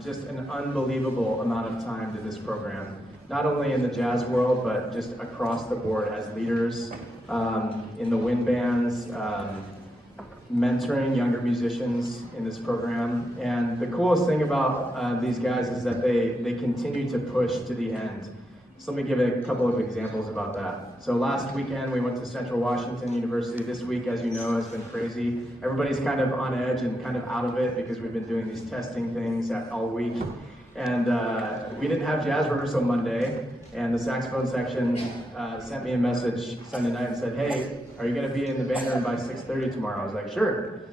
just an unbelievable amount of time to this program, not only in the jazz world, but just across the board as leaders, in the wind bands, mentoring younger musicians in this program. And the coolest thing about these guys is that they continue to push to the end. So let me give a couple of examples about that. So last weekend we went to Central Washington University. This week, as you know, has been crazy. Everybody's kind of on edge and kind of out of it because we've been doing these testing things all week. And we didn't have jazz rehearsal Monday, and the saxophone section sent me a message Sunday night and said, hey, are you gonna be in the band room by 6:30 tomorrow? I was like, sure.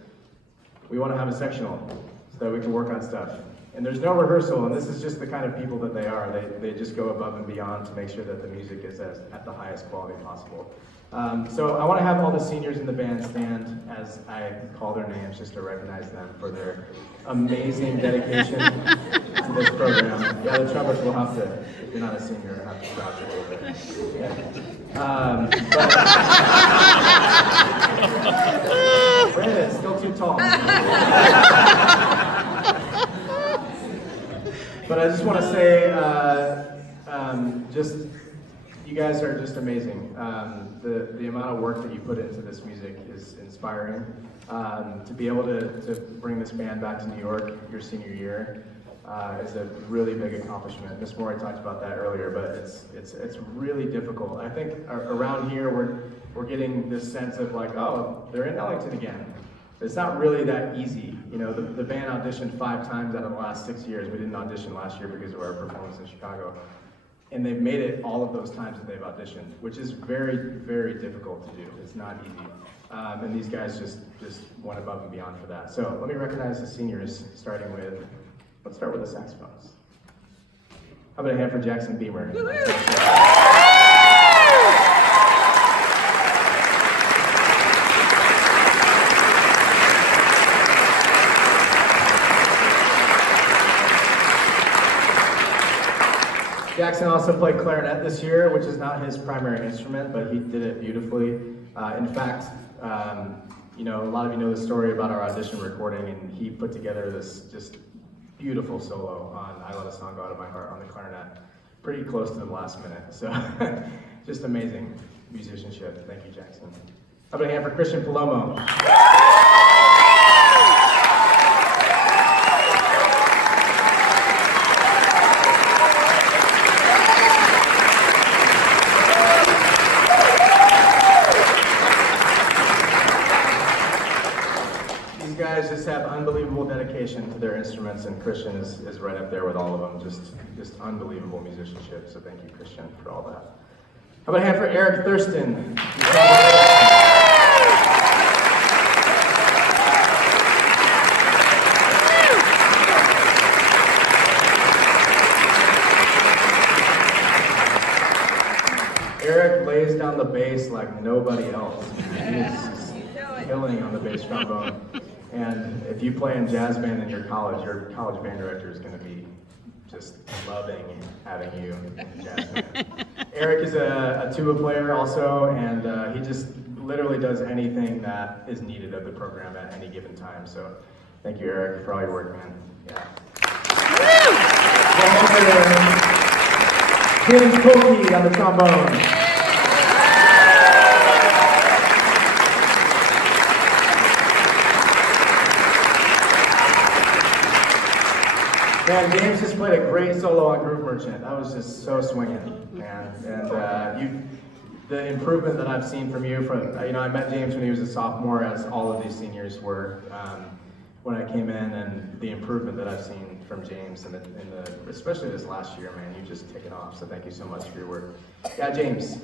We wanna have a sectional so that we can work on stuff. And there's no rehearsal, and this is just the kind of people that they are. They just go above and beyond to make sure that the music is at the highest quality possible. So I want to have all the seniors in the band stand as I call their names just to recognize them for their amazing dedication to this program. Yeah, the trumpets will have to, if you're not a senior, have to crouch a little bit. Yeah. Brandon, still too tall. But I just want to say, you guys are just amazing. The amount of work that you put into this music is inspiring. To be able to bring this band back to New York your senior year is a really big accomplishment. Miss Morey talked about that earlier, but it's really difficult. I think around here we're getting this sense of like, oh, they're in Ellington again. It's not really that easy. You know, the band auditioned 5 times out of the last 6 years. We didn't audition last year because of our performance in Chicago. And they've made it all of those times that they've auditioned, which is very, very difficult to do. It's not easy. And these guys just went above and beyond for that. So let me recognize the seniors, starting with, let's start with the saxophones. How about a hand for Jackson Beamer? Jackson also played clarinet this year, which is not his primary instrument, but he did it beautifully. In fact, you know, a lot of you know the story about our audition recording, and he put together this just beautiful solo on I Let a Song Go Out of My Heart on the clarinet, pretty close to the last minute. So just amazing musicianship. Thank you, Jackson. How about a hand for Christian Palomo? Just have unbelievable dedication to their instruments, and Christian is right up there with all of them. Just unbelievable musicianship. So thank you, Christian, for all that. How about a hand for Eric Thurston? Eric lays down the bass like nobody else. He's killing on the bass trombone. And if you play in jazz band in your college band director is going to be just loving having you in jazz band. Eric is a tuba player also, and he just literally does anything that is needed of the program at any given time. So thank you, Eric, for all your work, man. Yeah. James Polkey on the trombone. Man, James just played a great solo on Groove Merchant. That was just so swinging, man. And the improvement that I've seen from you, I met James when he was a sophomore, as all of these seniors were when I came in, and the improvement that I've seen from James, especially this last year, man, you just take it off. So thank you so much for your work. Yeah, James. And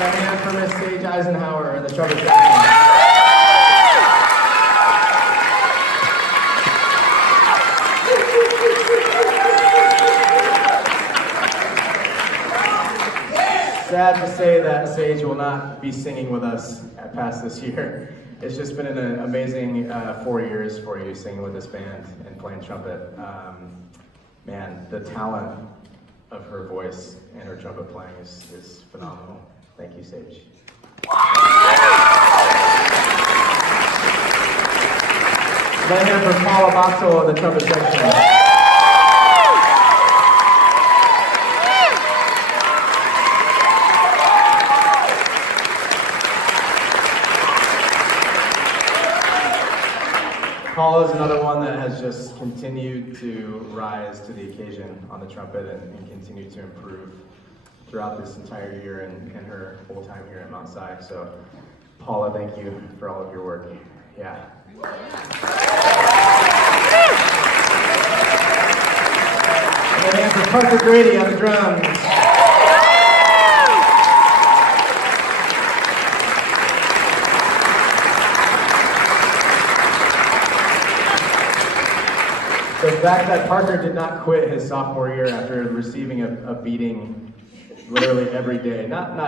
a hand for Miss Sage Eisenhower and the trumpet section. Sad to say that Sage will not be singing with us past this year. It's just been an amazing 4 years for you singing with this band and playing trumpet. Man, the talent of her voice and her trumpet playing is phenomenal. Thank you, Sage. Let him for Paula Boxel in the trumpet section. Paul is another one that has just continued to rise to the occasion on the trumpet and continue to improve throughout this entire year and her whole time here at Mount Si. So, Paula, thank you for all of your work. Yeah. And then for Parker Grady on the drums. The fact that Parker did not quit his sophomore year after receiving a beating literally every day, not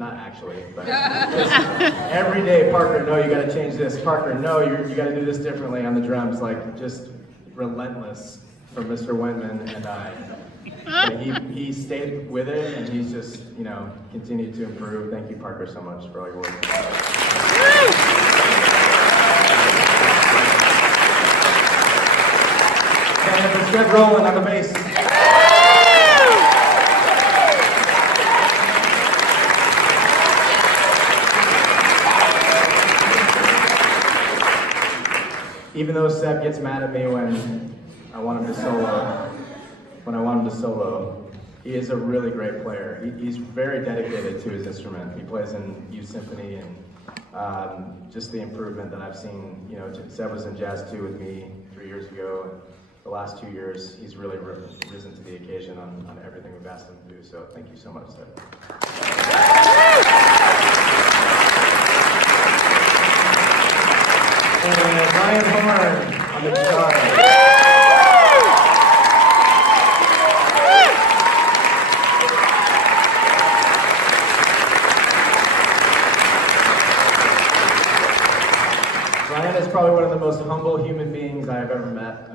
actually, but every day, Parker, no, you got to change this. Parker, no, you got to do this differently on the drums. Like, just relentless from Mr. Wentman and I. But he stayed with it, and he's just, continued to improve. Thank you, Parker, so much for all your work. And for Seth Rowland on the bass. Even though Seb gets mad at me when I want him to solo, he is a really great player. He's very dedicated to his instrument. He plays in youth symphony, and just the improvement that I've seen. Seb was in Jazz 2 with me 3 years ago. The last 2 years, he's really risen to the occasion on everything we've asked him to do. So thank you so much, Seb. And Ryan Horn on the guitar. Ryan is probably one of the most humble human beings I have ever met.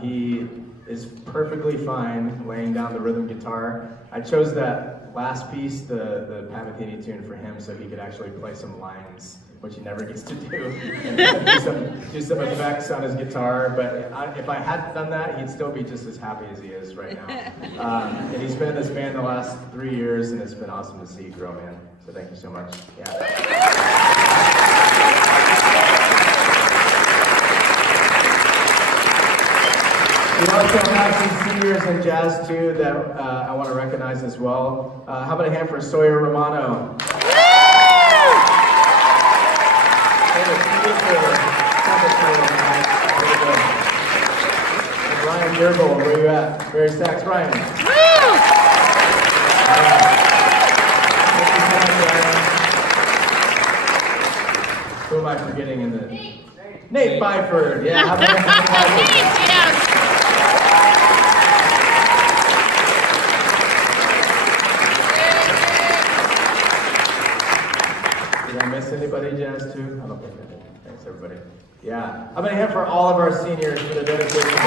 He is perfectly fine laying down the rhythm guitar. I chose that last piece, the Pat Metheny tune, for him so he could actually play some lines, which he never gets to do, and do some effects on his guitar. But if I hadn't done that, he'd still be just as happy as he is right now. And he's been in this band the last 3 years, and it's been awesome to see grow, man. So thank you so much. Yeah. We also have some seniors in Jazz 2 that I want to recognize as well. How about a hand for Sawyer Romano? Ryan Yergel, where you at? Barry Sachs, Ryan. Who am I forgetting in the... Nate Byford, yeah. How about Nate? Did I miss anybody, Jazz 2? I don't think I did. Thanks, everybody. Yeah. How about a hand for all of our seniors for the dedication?